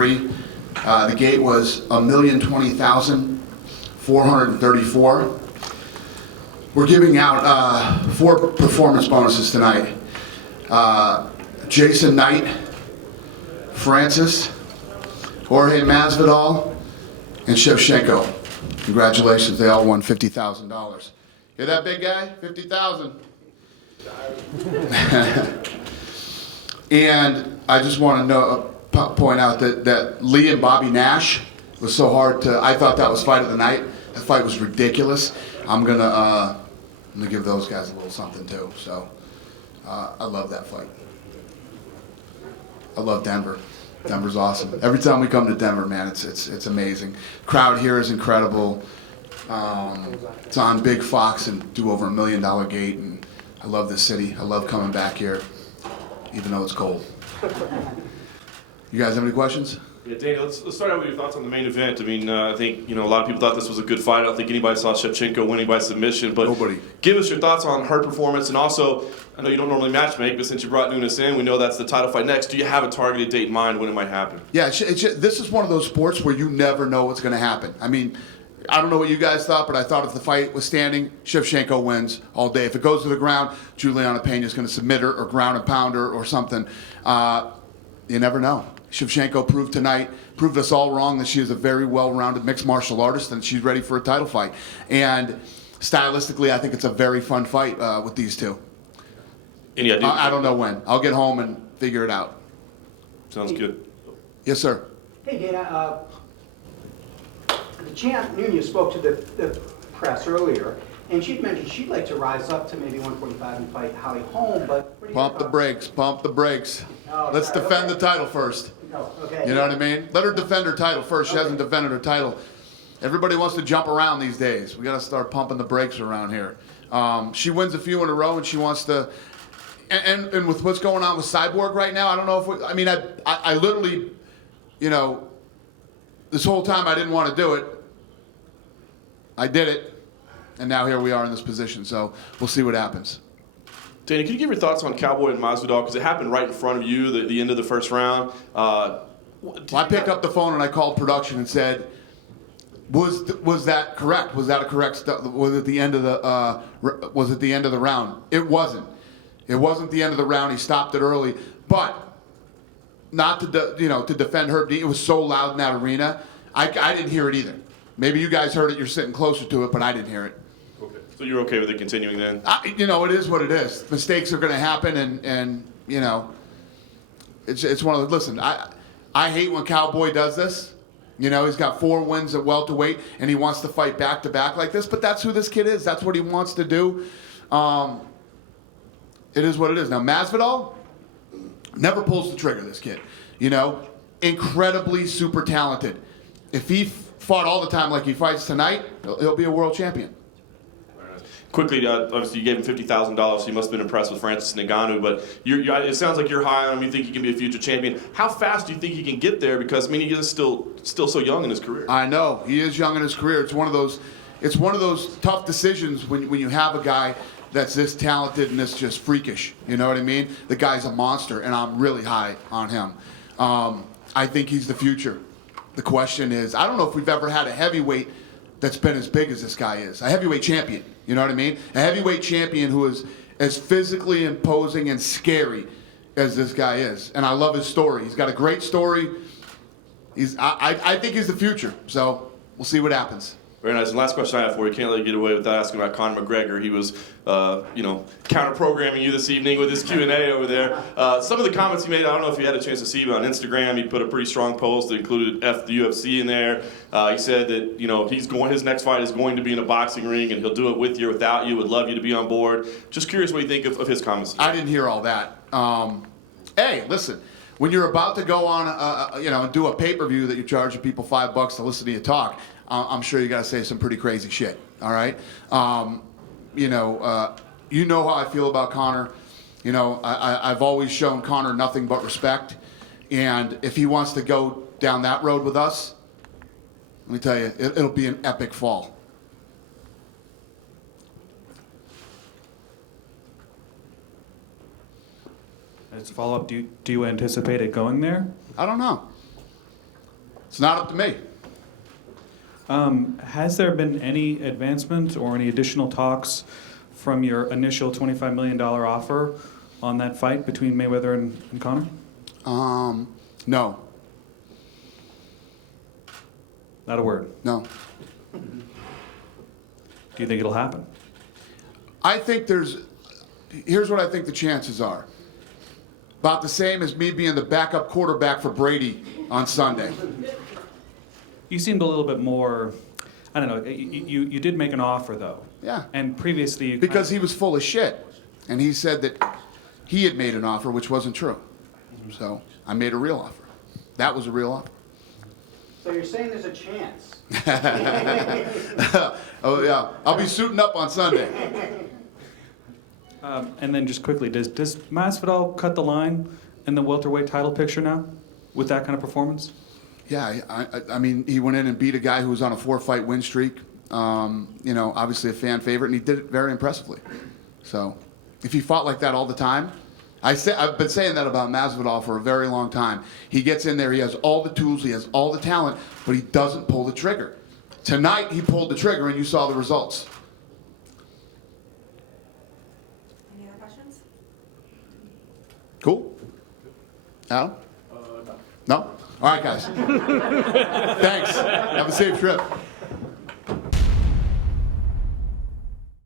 123. The gate was 1,020,434. We're giving out 4 performance bonuses tonight. Jason Knight, Francis, Jorge Masvidal, and Shevchenko. Congratulations, they all won $50,000. Hear that, big guy? 50,000. And I just want to point out that Lee and Bobby Nash was so hard to. I thought that was fight of the night. The fight was ridiculous. I'm gonna give those guys a little something too. So I love that fight. I love Denver. Denver's awesome. Every time we come to Denver, man, it's amazing. Crowd here is incredible. It's on Big Fox and do over $1 million gate, and I love this city. I love coming back here, even though it's cold. You guys have any questions? Yeah, Danny, let's start out with your thoughts on the main event. I mean, I think a lot of people thought this was a good fight. I don't think anybody saw Shevchenko winning by submission. But nobody. Give us your thoughts on her performance, and also, I know you don't normally match make, but since you brought Nunes in, we know that's the title fight next. Do you have a targeted date in mind when it might happen? Yeah, this is one of those sports where you never know what's going to happen. I mean, I don't know what you guys thought, but I thought if the fight was standing, Shevchenko wins all day. If it goes to the ground, Juliana Peña's going to submit her or ground and pound her or something. You never know. Shevchenko proved us all wrong that she is a very well-rounded mixed martial artist and she's ready for a title fight. And stylistically, I think it's a very fun fight with these two. Any idea? I don't know when. I'll get home and figure it out. Sounds good. Yes, sir. Hey, Dana. The champ, Nunes, spoke to the press earlier, and she'd mentioned she'd like to rise up to maybe 145 and fight Holly Holm, but... Pump the brakes. Oh, Let's sorry. defend Okay. the title first. No, okay. You know what I mean? Let her defend her title first. She hasn't defended her title. Everybody wants to jump around these days. We got to start pumping the brakes around here. She wins a few in a row, and she wants to... And with what's going on with Cyborg right now, I don't know if... I literally, this whole time I didn't want to do it. I did it, and now here we are in this position. So we'll see what happens. Danny, can you give your thoughts on Cowboy and Masvidal? Because it happened right in front of you, the end of the first round. I picked up the phone and I called production and said, "Was that correct? Was that a correct? Was it the end of the round? It wasn't. It wasn't the end of the round. He stopped it early, but not to defend Herb Dean. It was so loud in that arena. I didn't hear it either. Maybe you guys heard it. You're sitting closer to it, but I didn't hear it. Okay. So you're okay with it continuing then? It is what it is. Mistakes are going to happen, and it's one of the. Listen, I hate when Cowboy does this. He's got 4 wins at welterweight, and he wants to fight back to back like this. But that's who this kid is. That's what he wants to do. It is what it is. Now Masvidal never pulls the trigger. This kid, incredibly super talented. If he fought all the time like he fights tonight, he'll be a world champion. Quickly, obviously you gave him $50,000, so you must have been impressed with Francis Ngannou, but it sounds like you're high on him. You think he can be a future champion. How fast do you think he can get there? Because, he is still so young in his career. I know. He is young in his career. It's one of those tough decisions when you have a guy that's this talented and this just freakish. You know what I mean? The guy's a monster, and I'm really high on him. I think he's the future. The question is, I don't know if we've ever had a heavyweight that's been as big as this guy is. A heavyweight champion, you know what I mean? A heavyweight champion who is as physically imposing and scary as this guy is. And I love his story. He's got a great story. I think he's the future. So we'll see what happens. Very nice. And last question I have for you, can't let you get away without asking about Conor McGregor. He was, counter-programming you this evening with his Q&A over there. Some of the comments he made, I don't know if you had a chance to see him on Instagram. He put a pretty strong post that included F the UFC in there. He said that, his next fight is going to be in a boxing ring, and he'll do it with you or without you. Would love you to be on board. Just curious what you think of his comments. I didn't hear all that. Hey, listen. When you're about to go on, and do a pay-per-view that you're charging people $5 to listen to you talk, I'm sure you got to say some pretty crazy shit. All right, you know how I feel about Conor. I've always shown Conor nothing but respect, and if he wants to go down that road with us, let me tell you, it'll be an epic fall. As a follow-up, do you anticipate it going there? I don't know. It's not up to me. Has there been any advancement or any additional talks from your initial $25 million offer on that fight between Mayweather and Conor? No. Not a word. No. Do you think it'll happen? I think here's what I think the chances are. About the same as me being the backup quarterback for Brady on Sunday. You seemed a little bit more, I don't know, you did make an offer though. Yeah. And previously... Because he was full of shit. And he said that he had made an offer which wasn't true. So I made a real offer. That was a real offer. So you're saying there's a chance? Oh yeah, I'll be suiting up on Sunday. And then just quickly, does Masvidal cut the line in the welterweight title picture now with that kind of performance? Yeah, I mean, he went in and beat a guy who was on a 4-fight win streak. You know, obviously a fan favorite, and he did it very impressively. So, if he fought like that all the time, I've been saying that about Masvidal for a very long time. He gets in there, he has all the tools, he has all the talent, but he doesn't pull the trigger. Tonight, he pulled the trigger, and you saw the results. Any other questions? Cool? Adam? No. No? All right, guys. Thanks. Have a safe trip.